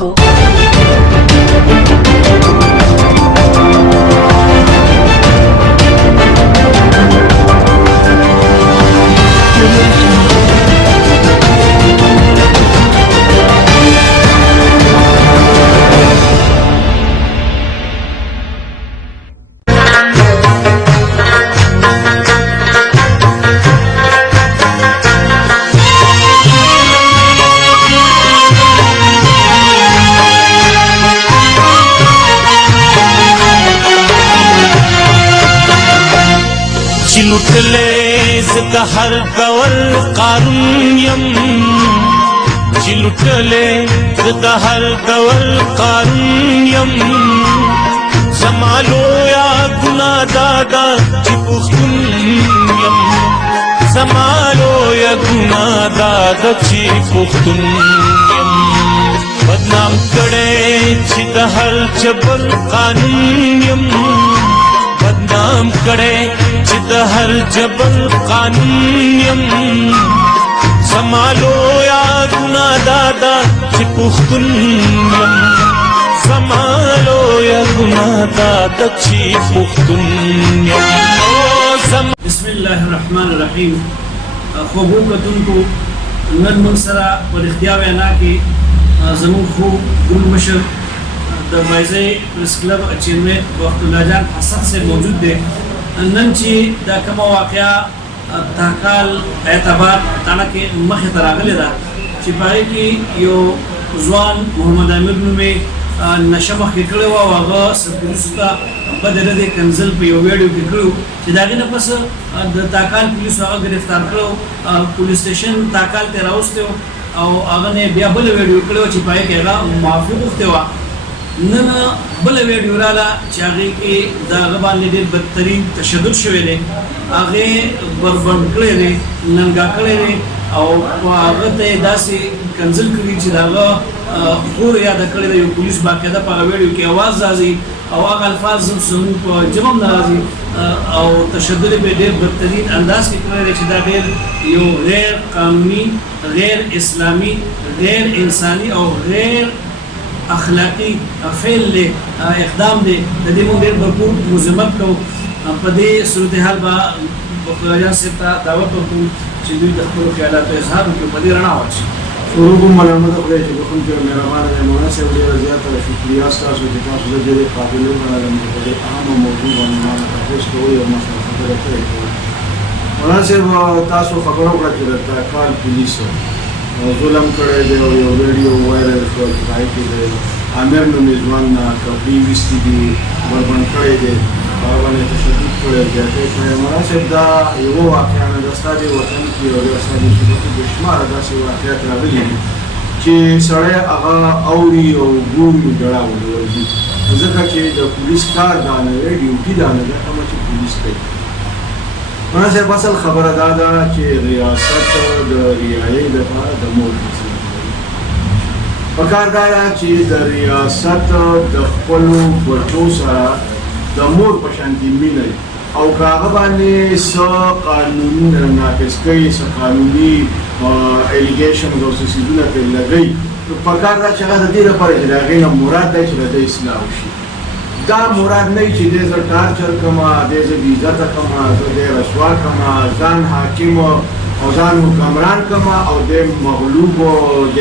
Jungle. लुटले हर कवल कारून यम जी लुटले हर कवल कारून यम समालो या गुना दादा जी पुख्तुन यम समालो या गुना दादा जी पुख्तुन यम बदनाम करे चित हर जबल कानून यम बदनाम करे चित हर जबल कानून यम समालो या गुना दादा ची पुख्तुन यम समालो या गुना दादा ची पुख्तुन यम बिस्मिल्लाहिर्रहमानिर्रहीम خوبو کتونکو نن من سره پر اختیار وینا کې زمون خو ګل مشر د بایزي پریس کلب چیرمن وقت الله جان حسن سے موجود دي نن چې دا کوم واقعیا تاکال اعتبار تانه کې مخه تراغله ده چې پای کې یو ځوان محمد امیر نومي نشمه کې کړو او هغه سپورستا بدره د کنزل په یو ویډیو کې کړو چې داغه نه پس د تاکال پولیسو هغه گرفتار کړو پولیس سټیشن تاکال ته راوستو او هغه نه بیا بل ویډیو کړو چې پای کې هغه معافي غوښته و نن بل ویډیو رااله چې هغه کې دا غبان ډېر بدترین تشدد شوی دی هغه بربند کړی دی ننګا کړی دی او هغه ته داسې کنزل کړی چې داغه خور یاد کړی دی یو پولیس باقاعده په ویډیو کې आवाज راځي او هغه الفاظ زموږ په جواب ناراضي او تشدد په ډېر بدترین انداز کې کړی دی چې دا ډېر یو غیر قانوني غیر اسلامي غیر انساني او غیر اخلاقی فعل له اقدام دی د دې موږ ډېر بھرپور مذمت کوو په دې صورتحال به بخلاجان صاحب ته دعوت وکړو چې دوی د خپلو خیالاتو اظهار وکړي په دې رڼا واچي شروع کوم ملامت خدای چې کوم چې مهربان دی مولانا صاحب ډېره زیاته شکریه ستاسو چې تاسو د دې قابل وګڼل چې د اهم موضوع باندې تاسو کوی او مسله خبره کوي مولانا صاحب تاسو خبرو کړه چې د کال پولیس ظلم کړی دی او یو ویډیو وایرل شو چې پای کې د امیر نومي ځوان کپړې ویستې دي بربند کړی دی هغه باندې تشدد کړی دی چې مولانا صاحب دا یو واقعا د ستاسو وطن کې او د ستاسو د بشمار داسې واقعیت راغلي دي چې سړی هغه اوري او ګوري ډړه ولري ځکه چې د پولیس کار دا نه وي ډیوټي دا نه ده کوم چې پولیس کوي مولانا صاحب اصل خبره دا ده چې ریاست د ریایي لپاره د مور پکار دا چې د ریاست د خپلو بچو سره د مور په شانتي مینه او هغه باندې څه قانوني ناقص کوي څه قانوني الیګیشن او سیسونه په لګي پکار دا چې هغه د دې لپاره چې هغه نه مراد دی چې د اصلاح وشي دا مراد نه چې د ټارچر کما د عزت کما د رسوا کما ځان حاکم او ځان حکمران کما او د مغلوب او د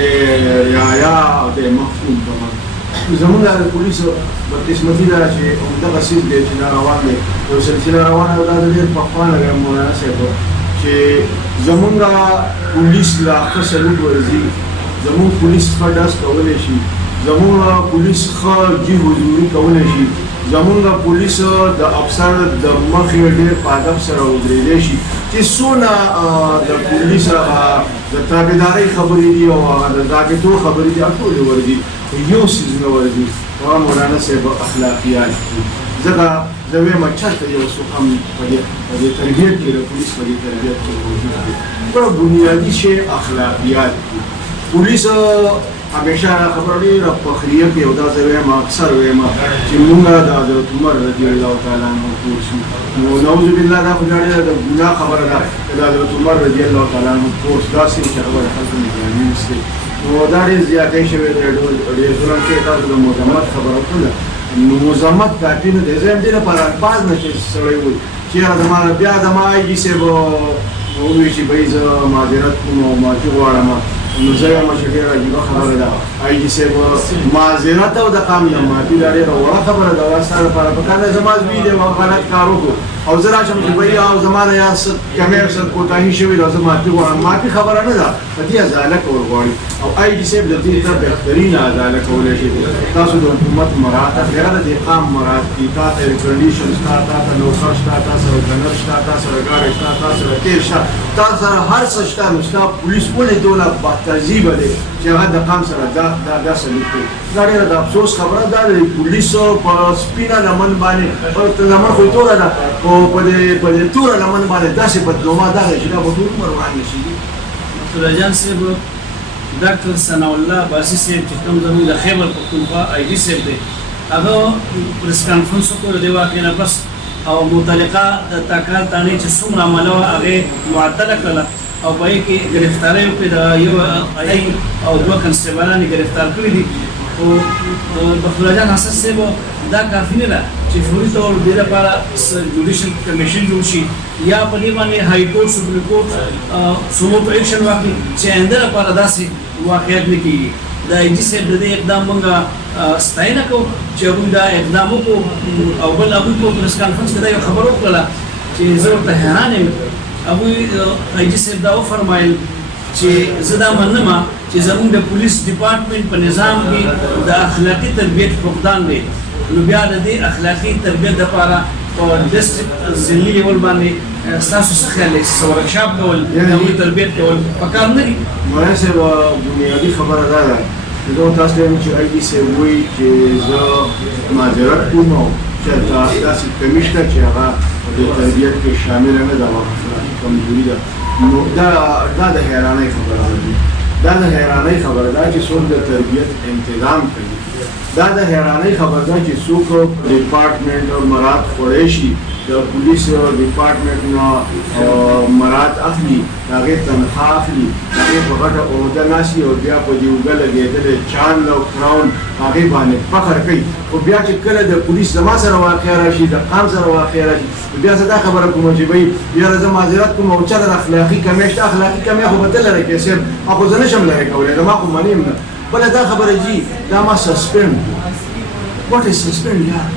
رعایا او د مخفوض کما زمونږ د پولیسو بدقسمتي دا چې همدغه څیز دی چې دا روان دی یو سلسله روانه ده دا ډېر پخوانه ده مولانا صاحب چې زمونږ پولیس لا ښه سلوک ورځي زمونږ پولیس ښه ډز کولی شي زمونږ پولیس ښه جي حضوري کولی شي زمونږ پولیس د افسر د مخې ډېر په ادب سره ودرېدلی شي چې څونه د پولیس د تابعدارۍ خبرې دي او د ضابطو خبرې دي ټولې ورځي یو څیز نه ورځي هغه مولانا صاحب اخلاقیات دي ځکه زه وایم چېرته یو څوک هم په دې تربیت کې د پولیس په دې تربیت کې موجود دي بله بنیادي شی اخلاقیات دي پولیس همیشه خبره ډېره فخریه کوي او دا زه وایم اکثر وایم چې موږ د حضرت عمر رضی الله تعالی عنه کور شو نو نعوذ بالله دا خو ډېره د ګناه خبره ده د حضرت عمر رضی الله تعالی عنه کور داسې چې هغه د خلکو نگراني وسي نو دا ډېر زیاتې شوې ده ډېر ظلم شوی تاسو د مذمت خبره وکړله نو مذمت کافي نه دی زه هم دې لپاره الفاظ نه چې سړی وایي چې یاره زما بیا زما آی جي صاحب ووایي چې بهی زه معذرت کوم او معافي غواړم نو زه یم چې ډېره عجیبه خبره ده آی جي صاحب معذرت او د قام نه معافي دا ډېره وړه خبره ده دا ستا لپاره پکار ده زما زوی دی غلط کار وکړو او زه راشم چې بهی او زما نه یا څه کمې څه کوتاهي شوې ده زه معافي غواړم معافي خبره نه ده په دې ازاله کول غواړي او آی جي صاحب د دې ته بهترینه ازاله کولی شي تاسو د حکومت مراعات غیره د قام مراعات دي تا ته ایر کنډیشن شته تا ته نوکر شته تا سره ګنر شته تا سره ګاډی شته تا سره تیل شته تا سره هر څه شته نو ستا پولیس ولې دومره تهذیبه دی چې هغه د قام سره دا سلوک کوي دا ډېره د افسوس خبره ده د پولیسو په سپینه لمن باندې لمن خو یې توره ده خو په دې توره لمن باندې داسې بدنامه دغه چې دا به ټول عمر وړاندې شي عبدالله جان صاحب ډاکټر ثناء الله باسي صاحب چې کوم زموږ د خیبر پښتونخوا آی ډي صاحب دی هغه پریس کانفرنس وکړ د واقعې نه بس او متعلقه د تاکال تانې چې څومره عمله وه هغې معطله کړله او په هغې کې ګرفتارۍ وکړې د یو آی او دوه کنسټیبلان یې ګرفتار کړي دي خو بخت جان حسن صاحب دا کافي نه ده چې فوري طور دې لپاره جوډیشل کمیشن جوړ شي یا په دې باندې های کورټ سپریم کورټ سموټ ایکشن واخلي چې آینده لپاره داسې واقعیت نه کېږي د آی جي صاحب د دې اقدام موږ ستاینه کوو چې هغوی دا اقدام وکړو او بل هغوی په پریس کانفرنس کې دا یو خبره وکړله چې زه ورته حیران یم هغوی آی جي صاحب دا وفرمایل چې زه دا منم چې زموږ د پولیس ډپارټمنټ په نظام کې د اخلاقي تربیت فقدان دی نو بیا د دې اخلاقي تربیت لپاره په ډسټرکټ ضلعي لیول باندې ستاسو څه خیال دی څه ورکشاپ کول د هغوی تربیت کول پکار نه دي مولوي صاحب بنیادي خبره دا ده چې زه تاسو ته وایم چې آی ډي صاحب وایي چې زه معذرت کوم او چې داسې کمي شته چې هغه د تربیت کې شامله نه ده او اخلاقي کمزوري ده نو دا د حیرانۍ خبره ده دا د حیرانۍ خبره ده چې څوک د تربیت انتظام کوي دا د حیرانۍ خبره ده چې څوک ډپارټمنټ او مراد خوړی شي د پولیس ډپارټمنټ نه مراد اخلي د هغې تنخواه اخلي د هغې په غټه عهده ناستي او بیا په دې اوږه لګېدلی چاند او کراون هغې باندې فخر کوي خو بیا چې کله د پولیس زما سره واقع راشي د قام سره واقع راشي بیا زه دا خبره کوم چې بهی یاره زه معذرت کوم او چېرته د اخلاقي کمی شته اخلاقي کمی خو به ته لرې کړې صاحب ما خو زه نه شم لرې کولی زما خو منې یم نه بله دا خبره جي دا ما سسپینډ واټ از سسپینډ یار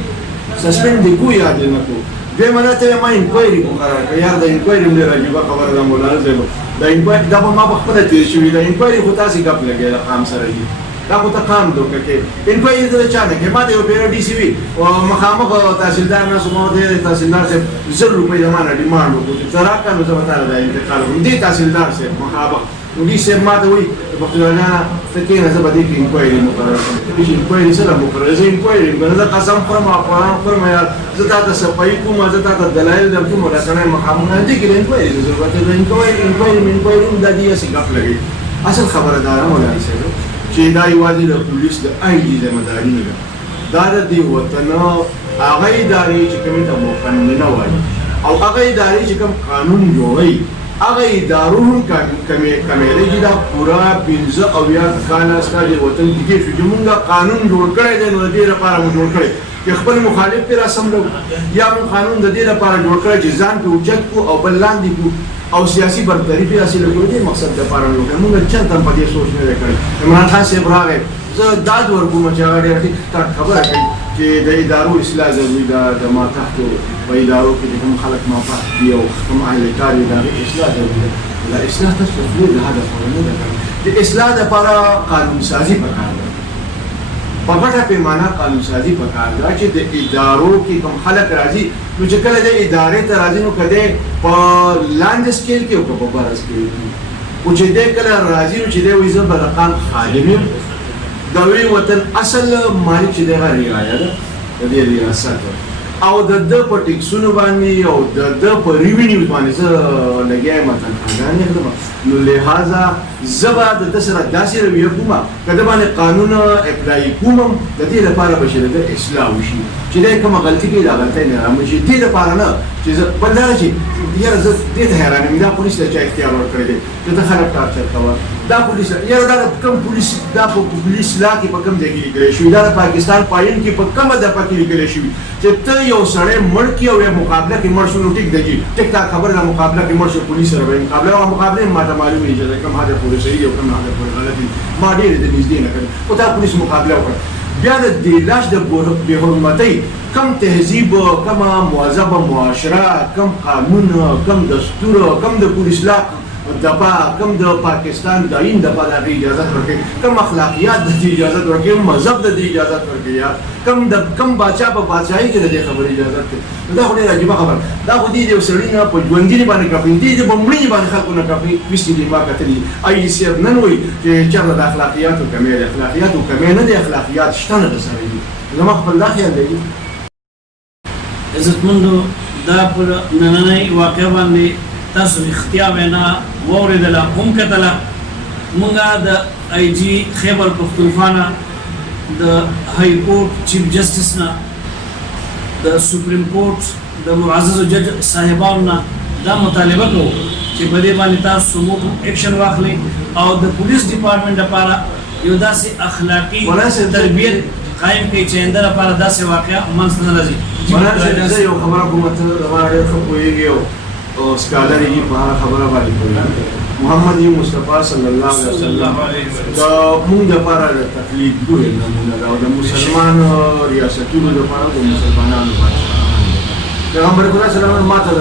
سسپینډ دې کو یا دې نه کو دویمه دا ته ما انکوایري مقرره کړه یار د انکوایري هم ډېره عجیبه خبره ده مولانا صاحب د انکوایري دا به ما په خپله تېر شوي د انکوایري خو تاسې ګپ لګی د قام سره دي دا خو ته قام دوکه کې انکوایري ته د چا نه کوې ما ته یو پیره ډي سي وي مخامخ تحصیلدار ناست ما ورته تحصیلدار صاحب 1000 روپۍ زما نه ډیمانډ وکړو چې ته راکړه نو زه به تاله دا انتقال کړم دې تحصیلدار صاحب مخامخ نو ډي صاحب ما ته وایي پښتو جانه ته کښېنه زه به دې کې انکوایري مقرره کړم چې انکوایري سره مقرره زه انکوایري کوم زه قسم خورم او قرآن خورم یار زه تا ته صفایي کوم زه تا ته دلایل درکوم دا سړی مخامخ نه دې کې د انکوایري ضرورت دی د انکوایري دا دې هسې ګپ لګوي اصل خبره دا ده مولانا صاحب چې دا یوازې د پولیس د آی ډي ذمهداري نه ده دا د دې وطن هغه ادارې چې کومې ته مقننه وایي او هغه ادارې چې کوم قانون جوړوي هغه ادارو هم کمیلی چې دا پوره 15 او یا کاله ستا د وطن کې شو چې مونږ قانون جوړ کړی دی نو د دې لپاره مو جوړ کړی چې خپل مخالف پرې راسملو یا مونږ قانون د دې لپاره جوړ کړی چې ځان پرې اوچت کړو او بل لاندې کړو او سیاسي برتري پرې حاصله کړو دې مقصد لپاره مو وکړل مونږ چېرته هم په دې سوچ نه دی کړی عمران خان صاحب راغی زه داد ورکوم چې هغه ډېره ټیک ټاک خبره کوي چې د ادارو اصلاح ضروري ده د ماتحتو په ادارو کې چې کوم خلک ماتحت دي او کوم اهل کار دي د هغې اصلاح ضروري ده د اصلاح تاسو د هدف نه ده د اصلاح دپاره قانون سازي پکار ده په غټه پیمانه قانون سازي پکار ده چې د ادارو کې کوم خلک راځي نو چې کله د ادارې ته راځي نو که دی په لاندې سکیل کې او که په بره سکیل کې خو چې دی کله راځي نو چې دی وایي زه به د قام خادم یم د وی وطن اصل مالک چې دغه رعایا ده د دې ریاست او د په ټیکسونو باندې او د په ریوینیو باندې زه لګیایم تنخواګانې اخلم نو لہذا زه به د سره داسې رویه کوم که د باندې قانون اپلای کوم د دې لپاره به چې د اصلاح وشي چې دی کومه غلطي کوي دا غلطۍ نه رامشي دې لپاره نه چې زه بل دا چې یاره زه دې ته حیران یم دا پولیس ته چا اختیار ورکړی دی چې ته خلک ټارچر کوه دا پولیس یا دا کم پولیس دا په پولیس لا کې په کم ځای کې لیکل شوي دا د پاکستان پاین کې په کومه دفعه کې لیکل شوي چې ته یو سړی مړ کړي او یا مقابله کې مړ شو نو ټیک دی ټیک تا خبره ده مقابله کې مړ شو پولیس سره به مقابله او مقابله ما ته معلومه اجازه کوم هغه پولیس صحیح او کوم هغه پولیس غلطي ما ډېر د نږدې نه کړ او تا پولیس مقابله وکړه بیا د دې لاش د بې حرمتۍ کم تهذیب کم مهذبه معاشره کم قانون کم دستور کم د پولیس لا دپا کم د پاکستان د آئین دپا د اجازه ورکړي کم اخلاقیات د اجازه ورکړي مذهب د اجازه ورکړي کم باچا په بادشاہي کې د خبرې اجازه ورکړي دا خو ډېره عجیبه خبره دا خو دې یو سړي نه په ژوندي باندې کافي دي په مړي باندې خلکو نه کافي وستې دي ما کتلي آی سی نن وایي چې چېرته د اخلاقیاتو کمې دی اخلاقیاتو کمې نه دي اخلاقیات شته نه درسره دي زما خپل دا خیال دی عزتمندو دا پر نننۍ واقعه باندې تاسو اختیا وینا واورېدله هم کتله مونږ د آی جي خیبر پښتونخوا د های کورټ چیف جسټس نه د سپریم کورټ د معززو جج صاحبانو نه دا مطالبه کوو چې په دې باندې تاسو موږ اکشن واخلئ او د پولیس ډپارټمنټ لپاره یو داسې اخلاقي تربیت قائم کړئ چې آینده لپاره داسې واقعه منځته نه راځي زه یو خبره کوم ته زما ډېر ښه پوهېږي او سکالر یې په هغه خبره باندې کوي محمد مصطفی صلی الله علیه وسلم دا موږ لپاره د تقلید ګورې نمونه ده او د مسلمان ریاستونو لپاره د مسلمانانو پیغمبر خدا صلی الله علیه وسلم ماته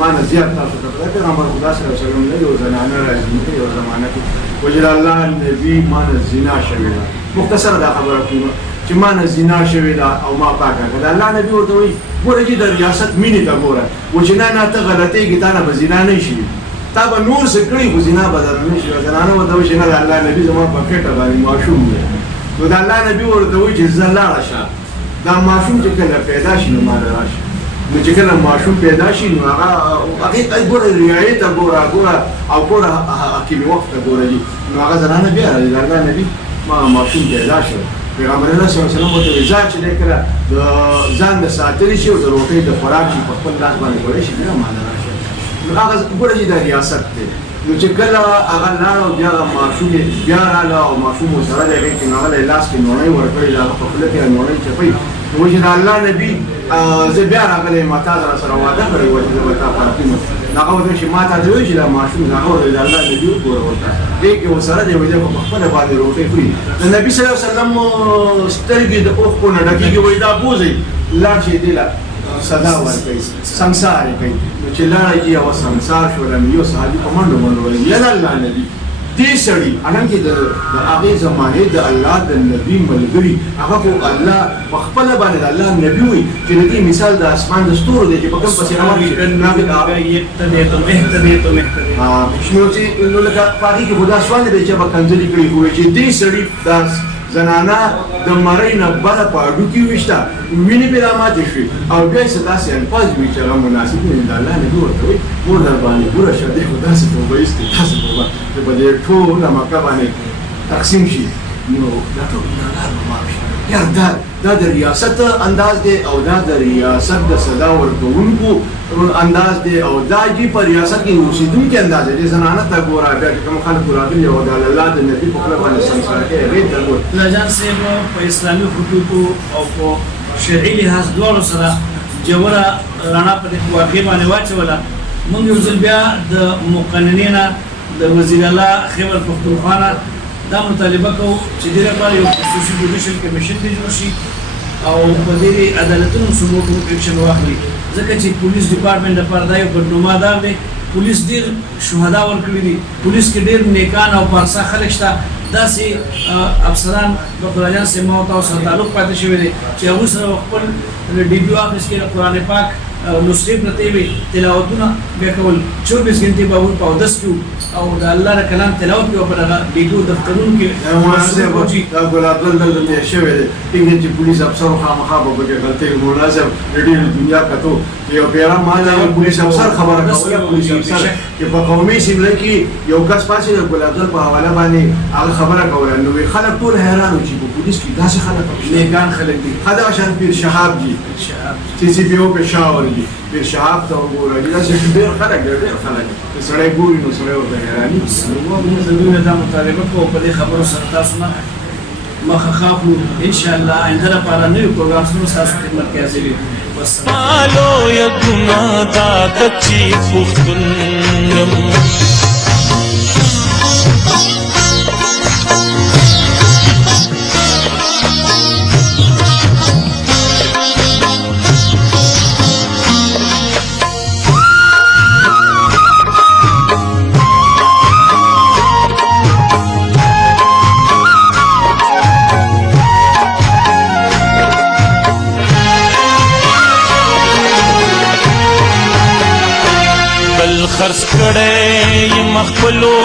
ما نه زیات تاسو ته پیغمبر خدا صلی الله علیه وسلم نه یو زنانه راځي یو زمانه کې وجل الله نبی ما نه زنا شوی ده مختصر دا خبره کوم چې ما نه زنا شوې ده او ما پاکه کړه الله نبی ورته وایي ګوره چې د ریاست مینې ته ګوره و چې نه ته غلطېږي تا نه به زنا نه شي تا به نور څه کړي خو زنا به درنه نه شي زنانه ورته وایي چې نه د الله نبي زما په کټه باندې ماشوم دی نو د الله نبي ورته وایي چې زه لاړه شه دا ماشوم چې کله پیدا شي نو ما له راشه نو چې کله ماشوم پیدا شي نو هغه ګوره رعایت ته ګوره او ګوره حکیمي وخت ته ګوره نو هغه زنانه بیا راځي د الله نبي ما ماشوم پیدا شو پیغمبر الله صلی الله علیه وسلم ورته ځا چې کله د ځان د ساتلې شي او د روټۍ د خوراک شي په خپل لاس باندې کولی شي بیا ماله راشي نو هغه ګوره چې د ریاست دی نو چې کله هغه لاړ او بیا ماشوم بیا راله او ماشوم ورسره دی چې هغه له لاس کې نوڼۍ ورکړې د هغه په خوله کې نوڼۍ چپی نو چې د الله نبي زه بیا راغلی ما تا سره واده کړی وه چې زه به تا پارکي نو هغه ورته چې ما ته دې وایي چې دا ماشوم هغه ورته د الله نبي وګوره ورته دې کې ورسره دی وایي په خپله باندې روټۍ خوري د نبي صلی الله علیه وسلم سترګې د اوښکو نه ډکېږي وایي دا بوځئ لاړ شي دې له صدا ورکوي سنګسار یې کوي نو چې لاړه چې یوه سنګسار شوله نو یو صحابي په منډو منډو وایي یاله الله نبي دې سړي حالانکې د هغې زمانې د الله د نبي ملګري هغه خو الله په خپله باندې د الله نبي وایي چې د دې مثال د اسمان د ستورو دی چې په کوم پسې روان شي نو لکه په هغې کې خو دا سوال دی چې به کنځلې کړي خو چې دې سړي دا زنانه د مرۍ نه بله په هډوکي ویشته وینې پرې راماتې شوې او بیا یې څه داسې الفاظ وي چې هغه مناسب نه وي د الله نبي ورته وایي مور در باندې ګوره شه دې خو داسې توبه ایستې داسې توبه چې په دې ټوله مکه باندې تقسیم شي نو دا ټول ګناهګار به معاف شي یار دا د ریاست انداز دی او دا د ریاست د سزا ورکوونکو انداز دی او دا جی په ریاست کې اوسېدونکي انداز دی زنانه ته ګوره بیا چې کوم خلک راغلي او د الله د نبي په خوله باندې سنګسار کوي هغې ته ګوره لاجان صاحب په اسلامي خطوطو او په شرعي لحاظ دواړو سره ژوره رڼا په دې واقعې باندې واچوله موږ یو ځل بیا د مقننې نه د وزیر الله خیبر پښتونخوا نه دا مطالبه کوو چې دې لپاره یو خصوصي جوډیشل کمیشن دې جوړ شي او په دې عدالتونو ثبوت اکشن واخلي ځکه چې پولیس ډپارټمنټ لپاره دا یو بدنمادار دی پولیس ډېر شهدا ورکړي دي پولیس کې ډېر نیکان او پارسا خلک شته داسې افسران ډاکټر اجان صاحب ما ورته سره تعلق پاتې شوی دی چې هغوی سره خپل ډي پي او آفس کې د قرآن پاک نسخې پرتې وي تلاوتونه بیا کول 24 غنټې به هغوی په اودس کې او د الله د کلام تلاوت کې په دغه ډي پي او دفترونو کې دا ګلاب ګل دلته تېر شوی دی ټینګ چې پولیس افسر خامخا به پکې غلطۍ مولا صاحب د ډېرې دنیا کتو یو پیرا مال یو پولیس افسر خبره کوله پولیس افسر چې په قومي سیمه کې یو کس پاسې د ګلاب ګل په حواله باندې هغه خبره کوله نو خلک ټول حیران و چې په पुलिस की दास खलक نیکان خلک دي هذا عشان پیر شهاب جی شهاب CCPO پېښور جی پیر شهاب ته وګوره دا چې ډېر خلک سړی ګوري نو سړی ورته حیراني زموږ د مطالبه کو په دې خبرو سره تاسو نه مخه خافو ان شاء الله آینده لپاره نوي پروګرام سره تاسو خدمت کې حاضر یو والسلام مالو یا ګناه دا چې پښتون یم خرڅ کړي مخبلو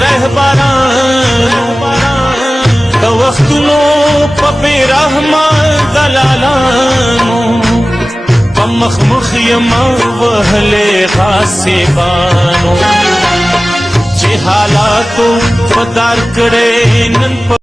رهبرانو د وختونو په بیرحمه دلالانو په مخمخ یم وهلې غاصبانو چې حالاتو په دار کړي نن په